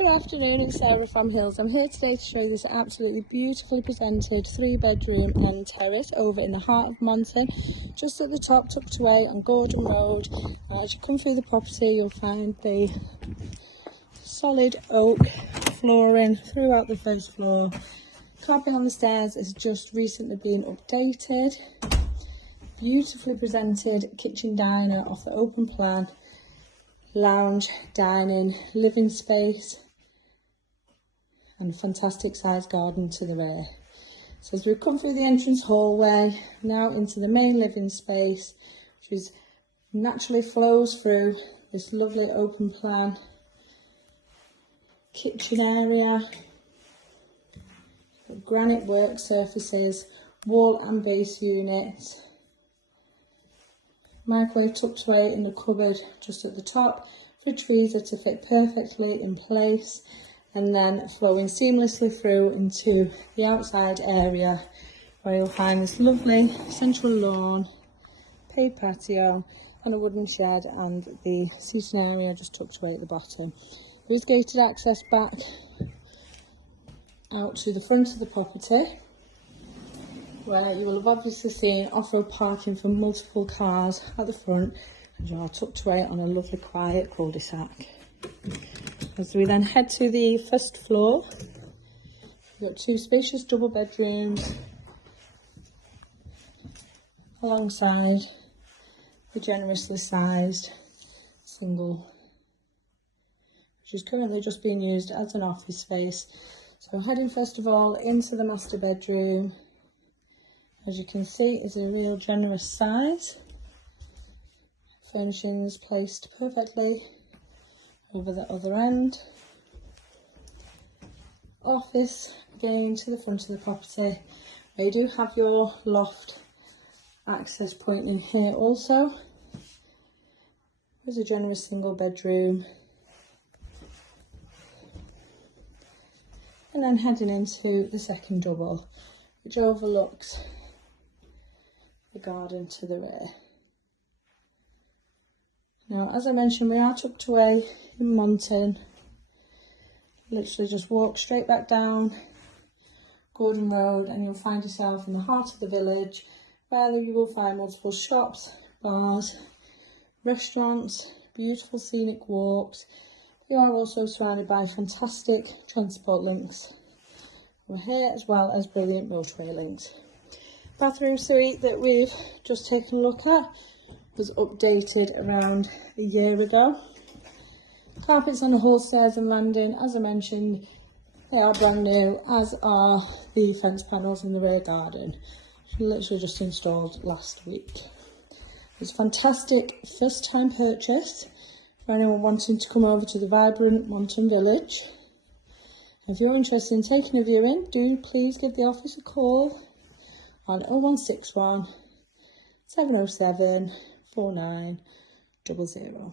Good afternoon, it's Sarah from Hills. I'm here today to show you this absolutely beautifully presented 3-bedroom and terrace over in the heart of Monton, just at the top, tucked away on Gordon Road. As you come through the property, you'll find the solid oak flooring throughout the first floor. Carpet on the stairs has just recently been updated. Beautifully presented kitchen diner off the open plan. Lounge, dining, living space and fantastic sized garden to the rear. So as we come through the entrance hallway, now into the main living space, which is naturally flows through this lovely open plan kitchen area. Granite work surfaces, wall and base units. Microwave tucked away in the cupboard just at the top, fridge freezer to fit perfectly in place, and then flowing seamlessly through into the outside area where you'll find this lovely central lawn, paved patio and a wooden shed, and the seating area just tucked away at the bottom. There is gated access back out to the front of the property, where you will have obviously seen off-road parking for multiple cars at the front, and you are tucked away on a lovely quiet cul-de-sac. As we then head to the first floor, we've got 2 spacious double bedrooms alongside the generously sized single, which is currently just being used as an office space. So heading first of all into the master bedroom. As you can see, is a real generous size. Furnishings placed perfectly over the other end. Office again to the front of the property, where you do have your loft access point in here also. There's a generous single bedroom. And then heading into the second double, which overlooks the garden to the rear. Now, as I mentioned, we are tucked away in Monton. Literally just walk straight back down Gordon Road and you'll find yourself in the heart of the village, where you will find multiple shops, bars, restaurants, beautiful scenic walks. You are also surrounded by fantastic transport links over here, as well as brilliant motorway links. Bathroom suite that we've just taken a look at was updated around a year ago. Carpets on the hall, stairs and landing, as I mentioned, they are brand new, as are the fence panels in the rear garden, which were literally just installed last week. It's a fantastic first time purchase for anyone wanting to come over to the vibrant Monton Village. If you're interested in taking a viewing, do please give the office a call on 0161 707 4900.